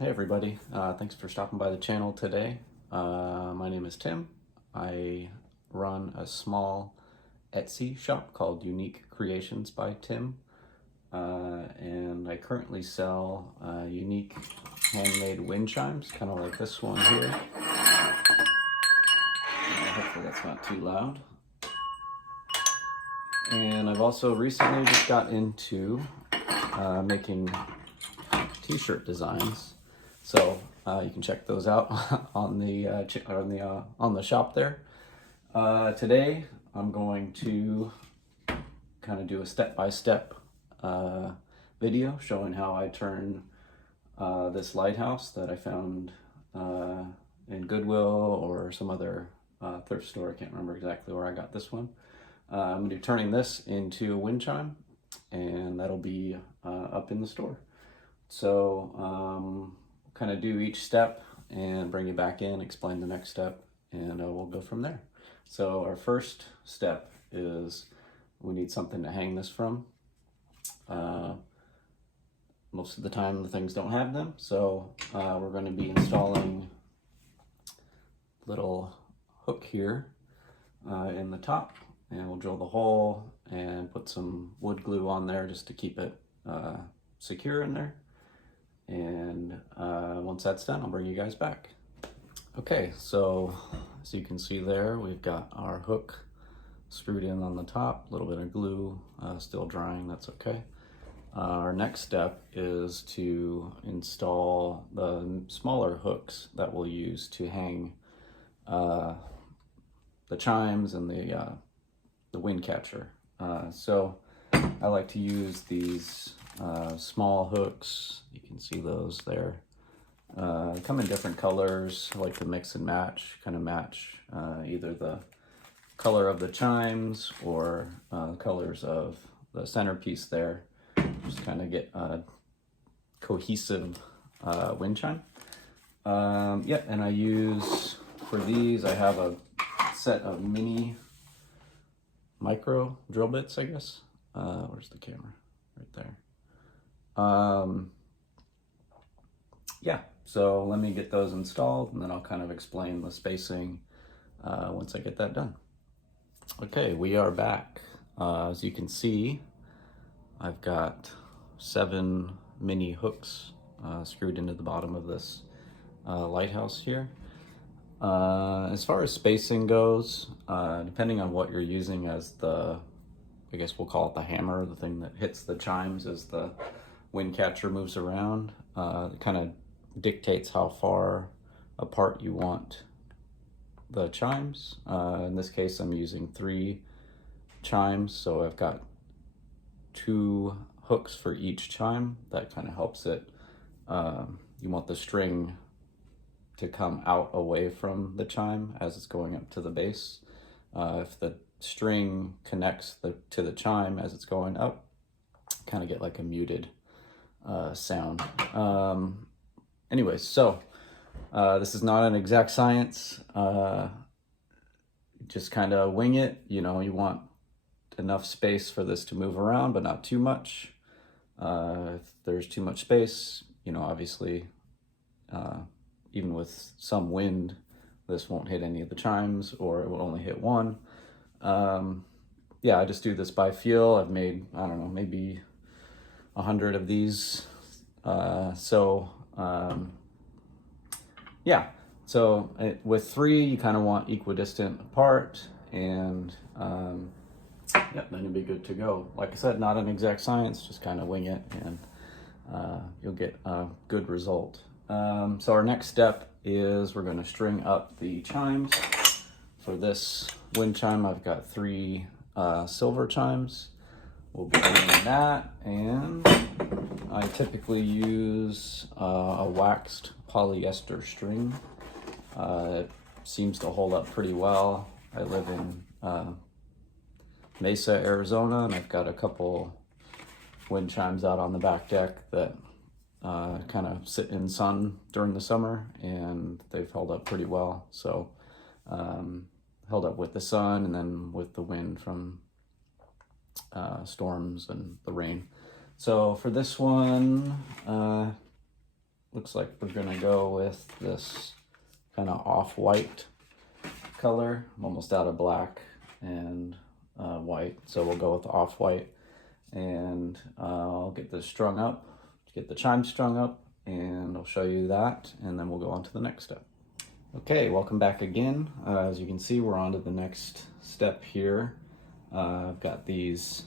Hey everybody, thanks for stopping by the channel today. My name is Tim. I run a small Etsy shop called Unique Creations by Tim. And I currently sell unique handmade wind chimes, kind of like this one here. Hopefully that's not too loud. And I've also recently just got into making t-shirt designs. So you can check those out on the shop there. Today I'm going to kind of do a step-by-step video showing how I turn this lighthouse that I found in Goodwill or some other thrift store. I can't remember exactly where I got this one. I'm going to be turning this into a wind chime, and that'll be up in the store. So kind of do each step and bring you back in, explain the next step, and we'll go from there. So our first step is we need something to hang this from. Most of the time the things don't have them, so we're going to be installing a little hook here in the top, and we'll drill the hole and put some wood glue on there just to keep it secure in there. And once that's done, I'll bring you guys back. Okay, so as you can see there, we've got our hook screwed in on the top, a little bit of glue, still drying, that's okay. Our next step is to install the smaller hooks that we'll use to hang the chimes and the wind catcher. So I like to use these small hooks. You can see those there. They come in different colors. I like to mix and match, kind of match either the color of the chimes or colors of the centerpiece there. Just kind of get a cohesive wind chime. Yeah, and I use, for these, I have a set of mini micro drill bits, I guess. Where's the camera? Right there. Yeah, so let me get those installed and then I'll kind of explain the spacing once I get that done. Okay, we are back. As you can see, I've got 7 mini hooks screwed into the bottom of this lighthouse here. As far as spacing goes, depending on what you're using as the, I guess we'll call it the hammer, the thing that hits the chimes as the wind catcher moves around, it kind of dictates how far apart you want the chimes. In this case, I'm using 3 chimes, so I've got 2 hooks for each chime. That kind of helps it. You want the string to come out away from the chime as it's going up to the base. If the string connects to the chime as it's going up, kind of get like a muted sound. Anyways, so this is not an exact science. Just kind of wing it. You know, you want enough space for this to move around, but not too much. If there's too much space, you know, obviously, even with some wind, this won't hit any of the chimes, or it will only hit one. Yeah, I just do this by feel. I've made, I don't know, maybe 100 of these. Yeah, so with 3, you kind of want equidistant apart, and yep, then you'll be good to go. Like I said, not an exact science, just kind of wing it, and you'll get a good result. So our next step is we're going to string up the chimes. For this wind chime, I've got 3 silver chimes. We'll be doing that, and I typically use a waxed polyester string. It seems to hold up pretty well. I live in Mesa, Arizona, and I've got a couple wind chimes out on the back deck that kind of sit in sun during the summer, and they've held up pretty well. So held up with the sun and then with the wind from storms and the rain. So for this one, looks like we're gonna go with this kind of off-white color. I'm almost out of black and white, so we'll go with off-white. And I'll get this strung up, get the chime strung up, and I'll show you that, and then we'll go on to the next step. Okay, welcome back again. As you can see, we're on to the next step here. I've got these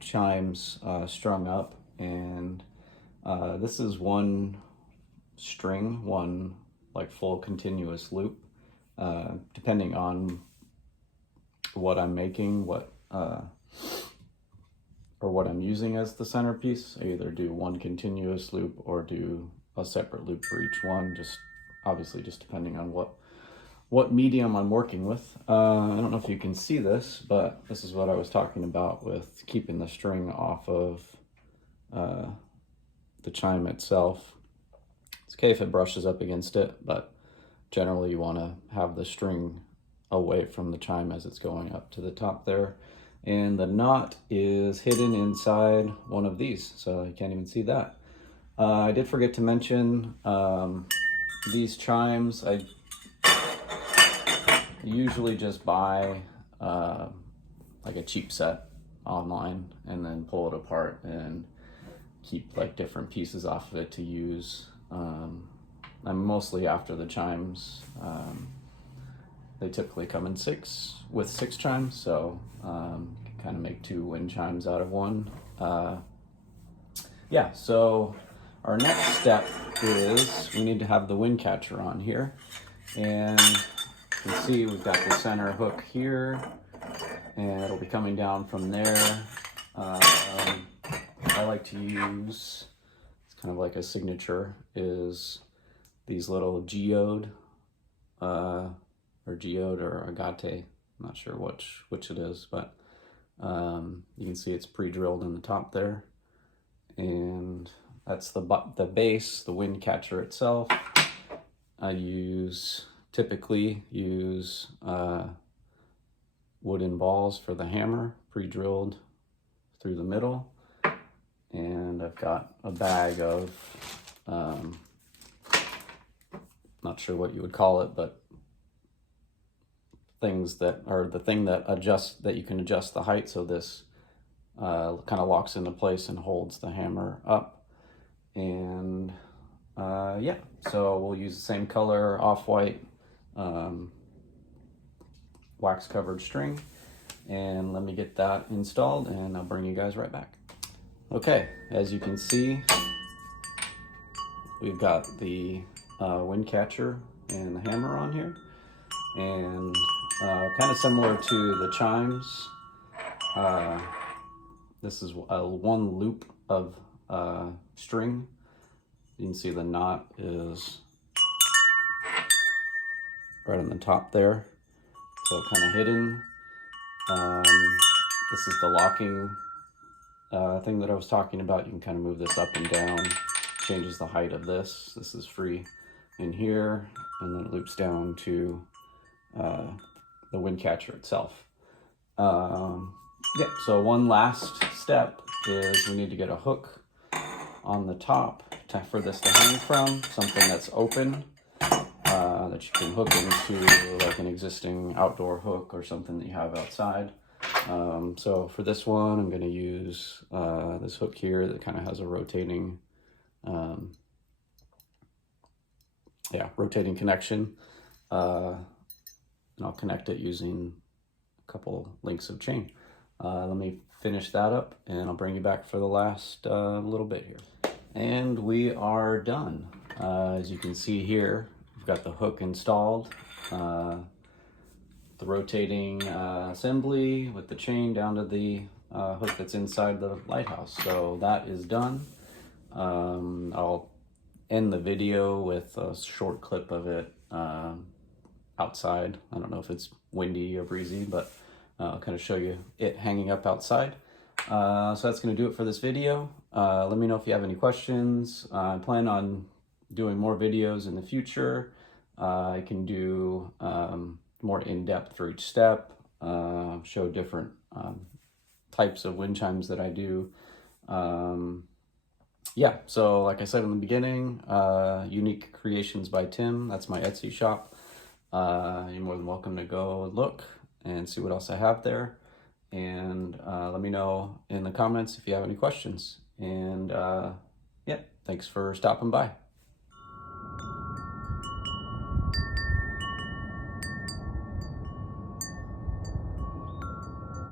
chimes strung up, and this is one string, one like full continuous loop, depending on what I'm making, what I'm using as the centerpiece. I either do one continuous loop or do a separate loop for each one, just obviously just depending on what medium I'm working with. I don't know if you can see this, but this is what I was talking about with keeping the string off of the chime itself. It's okay if it brushes up against it, but generally you want to have the string away from the chime as it's going up to the top there. And the knot is hidden inside one of these, so you can't even see that. I did forget to mention these chimes. I usually just buy like a cheap set online and then pull it apart and keep like different pieces off of it to use. I'm mostly after the chimes. They typically come in 6 chimes, so kind of make 2 wind chimes out of one. Yeah, so our next step is we need to have the wind catcher on here, and you can see we've got the center hook here, and it'll be coming down from there. I like to use, it's kind of like a signature, is these little geode, or agate, I'm not sure which it is, but you can see it's pre-drilled in the top there, and that's the base, the wind catcher itself. I typically use wooden balls for the hammer, pre-drilled through the middle, and I've got a bag of not sure what you would call it, but things that are the thing that you can adjust the height, so this kind of locks into place and holds the hammer up. And yeah, so we'll use the same color, off-white wax covered string, and let me get that installed and I'll bring you guys right back. Okay, as you can see, we've got the wind catcher and the hammer on here, and kind of similar to the chimes, this is one loop of string. You can see the knot is right on the top there, so kind of hidden. This is the locking thing that I was talking about. You can kind of move this up and down, changes the height of this. This is free in here, and then it loops down to the wind catcher itself. Yeah, so one last step is we need to get a hook on the top for this to hang from, something that's open, that you can hook into like an existing outdoor hook or something that you have outside. So for this one, I'm going to use this hook here that kind of has a rotating, rotating connection. And I'll connect it using a couple links of chain. Let me finish that up and I'll bring you back for the last little bit here. And we are done. As you can see here, we've got the hook installed, the rotating assembly with the chain down to the hook that's inside the Lighthouse. So that is done. I'll end the video with a short clip of it outside. I don't know if it's windy or breezy, but I'll kind of show you it hanging up outside. So that's going to do it for this video. Let me know if you have any questions. I plan on doing more videos in the future. I can do more in-depth for each step, show different types of wind chimes that I do. yeah, so like I said in the beginning, Unique Creations by Tim, that's my Etsy shop. You're more than welcome to go look and see what else I have there. And let me know in the comments if you have any questions. And yeah, thanks for stopping by.